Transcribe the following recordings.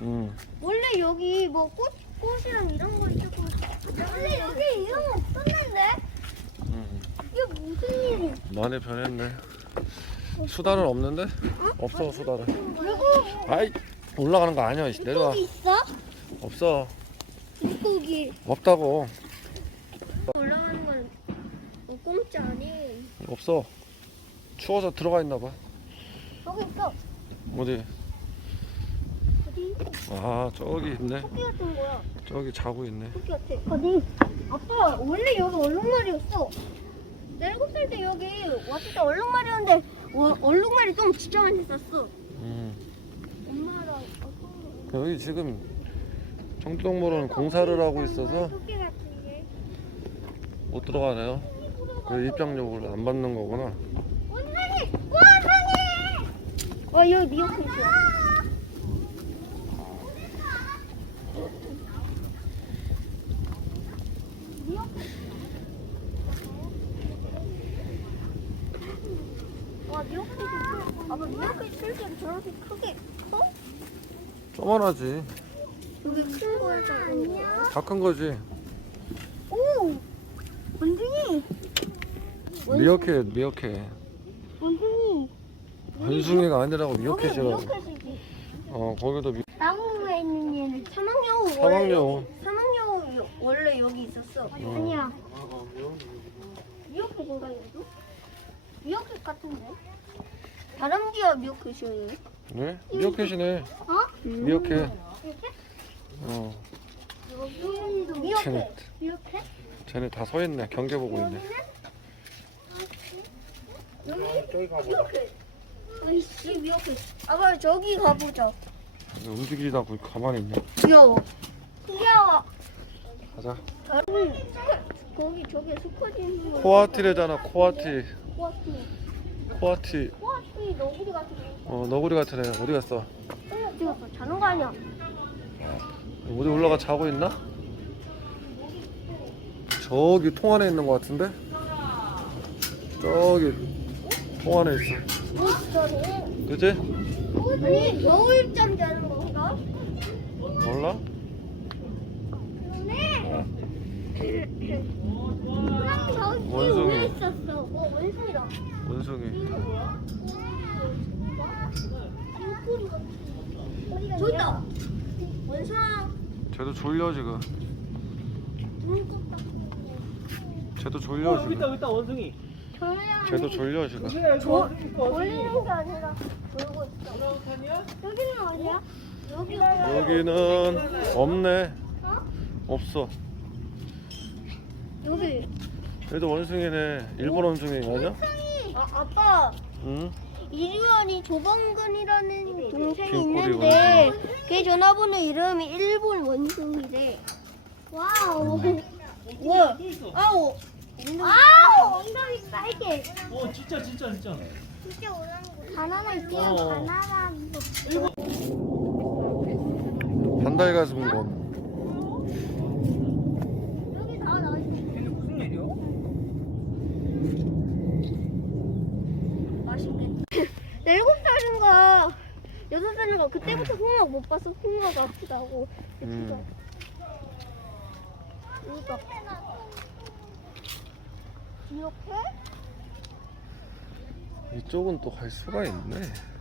응. 원래 여기 뭐 꽃, 꽃이랑 이런 거 있었고. 원래 여기 이런 거 없었는데? 응. 이게 무슨 일이? 많이 변했네. 수달은 없는데? 없어 수달은. 그리고 아이 올라가는 거 아니야. 이씨. 내려와. 물고기 있어? 없어. 물고기. 없다고. 올라가는 건 어, 공짜 아니. 없어. 추워서 들어가 있나 봐. 여기 있어. 어디? 어디? 아 저기 있네. 토끼 같은 거야. 저기 자고 있네. 토끼 같아. 어디? 아빠 원래 여기 얼룩말이었어. 나 일곱 살 때 여기 왔을 때 얼룩말이었는데 어, 얼룩말이 좀 진짜 많이 썼어. 음. 엄마랑. 여기 지금 청주동물원 공사를 하고 있어서 토끼. 못 들어가네요. 그 입장료를 안 받는 거구나. 원숭이! 원숭이! 어 여기 미역국 있어. 와 미역국이 크. 아빠 실제로 저렇게 크게 커? 쪼만하지. 여기 큰 거에서 안녕. 다큰 거지. 오! 원숭이! 미어캣, 미어캣. 원숭이! 원숭이가 아니라고. 미역국이지. 어, 거기도 미... 나무에 있는 얘는 사막여우 사막여우. 사막여우 원래 여기 있었어 아니야 미역캣인가 얘도? 미역캣 같은데 다람쥐야 미역캣이야 얘 네? 미어캣이네. 어? 미어캣. 이렇게? 어, 여기도 쟤네, 미역캣 미역캣? 쟤네 다 서 있네. 경계 보고 있네. 여기 미역캣 아이씨 미역캣 아빠 저기 가보자 움직이다고 가만히 있네. 귀여워 귀여워 가자. 다른 거기 저기 스쿼지 코아티래잖아, 코아티. 코아티 코아티. 코 너구리 같은 거 어, 너구리 같은 애. 어디 갔어? 어디 갔어? 자는 거 아니야? 어디 올라가 자고 있나? 저기 통 안에 있는 것 같은데? 저기 통 안에 있어. 뭐 진짜네? 그지? 아니 겨울잠 자는 건가? 몰라? 그러네. 원숭이. 위에 있었어. 어 원숭이다. 원숭이. 저기 있다. 원숭아. 쟤도 졸려 지금. 눈 떴다. 쟤도 어, 졸려 여기 있다, 지금. 여기 있다, 원숭이. 졸려. 쟤도 졸려 지금. 여기가 여기 원숭이 있고, 원숭이. 졸리는 게 아니라 졸고 있어. 올라오타니야? 여기는 어디야? 여기는 없네. 어? 없어. 여기. 얘도 원숭이네. 일본 원숭이 맞아? 아 아빠. 응? 이주환이 조범근이라는 동생이 길거리 있는데 걔 전화번호 이름이 일본 원숭이래. 와우. 와. 아우. 아우 엉덩이 빨개. 어, 진짜, 진짜, 진짜. 진짜 오랑고. 바나나 있지? 어. 바나나. 반달 가슴곰. 여기 다 나와 있어. 근데 무슨 일이야? 맛있겠다. 나 일곱 살인가 여섯 살인가 그때부터 홍어 못 봤어. 홍어가 아프다고. 음. 이거. 이렇게? 이쪽은 또 갈 수가 있네.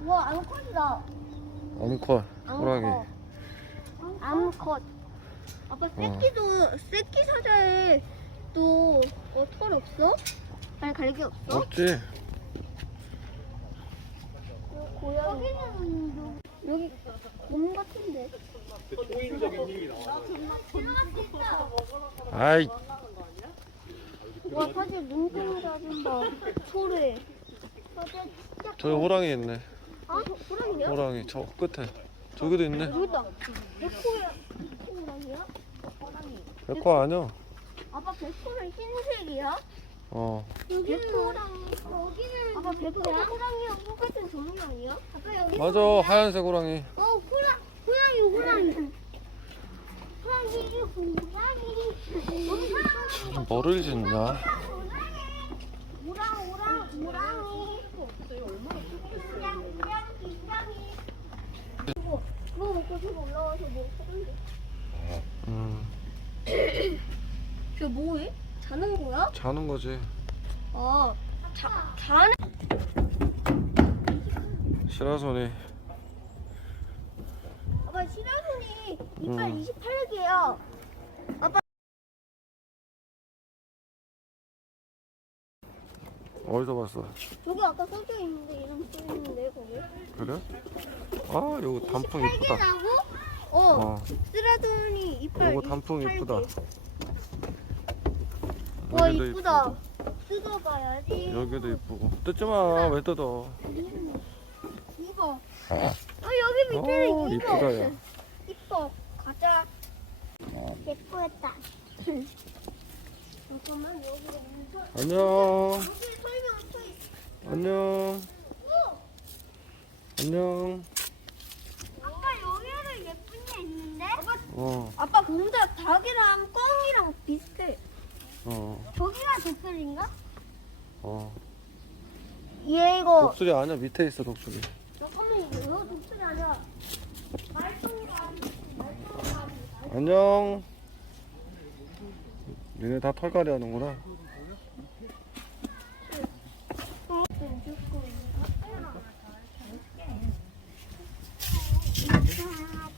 와 암컷이다. 앙컷, 호랑이. 암컷. 아빠 새끼도 새끼 사자에 또털 없어? 아니 갈기 없어? 없지? 고양이. 여기는 여기 곰 같은데. 아이, 와 사실. 소래. 사실 진짜. 저기 호랑이 있네. 아 호랑이야? 호랑이 저 끝에. 저기도 있네. 여기다. 백호야. 호랑이야? 백호 아니야? 아빠 백호는 흰색이야? 어. 여기는 호랑이. 여기는 아빠 백호야? 호랑이랑 똑같은 종류 아니야? 아빠 여기. 맞아, 하얀색 호랑이. 어 호랑 호랑이 호랑이. 호랑이 호랑이. 뭐를 짓냐? 오랑 오랑 오랑이. 이거 먹고 여기로 올라와서 뭐 하던데. 음, 저 뭐해? 자는 거야? 자는 거지. 아, 자, 자는. 시라손이 아빠 시라손이 이빨 음. 28개야. 아빠 어디서 봤어? 저기 아까 써져 있는데 이름 써 있는데 거기. 그래? 아, 요거 단풍 28개 이쁘다. 나고? 어. 어, 쓰라돈이 이빨 요거 단풍 28개. 이쁘다. 와 여기도 이쁘다. 뜯어봐야지. 여기도 이쁘고. 뜯지 마, 왜 뜯어? 이거. 어 여기 밑에는 어, 이거 이쁘다. 야. 이뻐. 가자. 예쁘겠다. 잠깐만 여기 서 안녕. 여기 설명 써 있어. 안녕. 안녕. 아빠 여기에도 예쁜 게 있는데? 아빠, 어, 아빠 근데 닭이랑 꽁이랑 비슷해. 어, 저기가 독수리인가? 어. 얘 이거 독수리 아니야, 밑에 있어, 독수리. 잠깐만 이거 독수리 아니야. 안녕. 니네 다 털갈이 하는구나.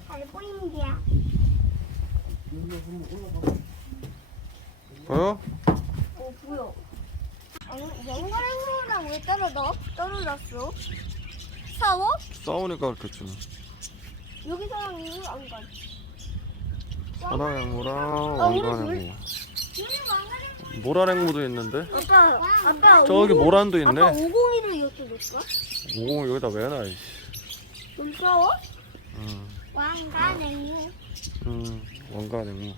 잘 보인디야. 보여? 어 보여. 영가랭이랑 왜 떨어져? 떨어졌어? 싸워? 싸우니까 그렇겠지. 뭐. 여기서랑 이거 안 가. 사나양무랑 아, 오늘 왕가랭무. 얘는 왕가랭이. 모라랭무도 있는데? 아빠, 아빠. 저기 50 모란도 있네. 아빠 501을 이렇게 놓을까? 오, 여기다 왜 놔, 이씨. 좀 싸워? 음, 왕가랭이. 음, 왕가랭무.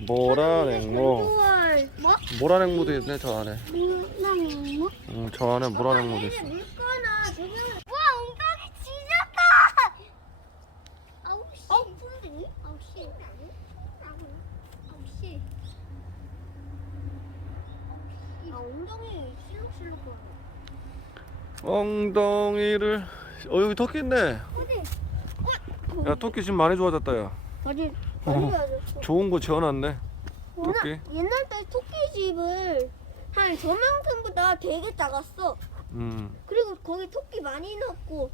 모라랭무. 뭐? 모라랭무도 있네, 저 안에. 왕가랭이. 음, 저 안에 모라랭무도 있어. 물거나 지금. 와 엉덩이 찢었다. 시. 아홉 시. 아 엉덩이 실룩실룩. 엉덩이를. 어, 여기 토끼 있네. 어디? 야, 토끼 지금 많이 좋아졌다, 야. 어디? 어. 좋은 거 지어놨네. 토끼. 옛날, 옛날 때 토끼 집을 한 저만큼보다 되게 작았어. 음, 그리고 거기 토끼 많이 넣고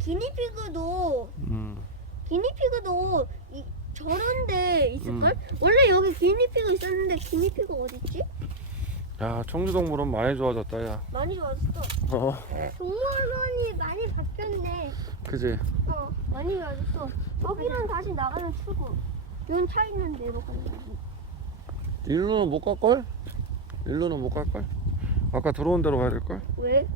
기니피그도 음. 기니피그도 이, 저런 데 있을걸? 음. 원래 여기 기니피그 있었는데 기니피그 어딨지? 야, 청주동물원 많이 좋아졌다, 야. 많이 좋아졌어. 어, 동물원이 많이 바뀌었네. 그지? 어, 많이 좋아졌어. 여기랑 다시 나가는 출구. 여기 차 있는 데로 가는 거지. 일로는 못 갈걸? 일로는 못 갈걸? 아까 들어온 대로 가야 될걸? 왜?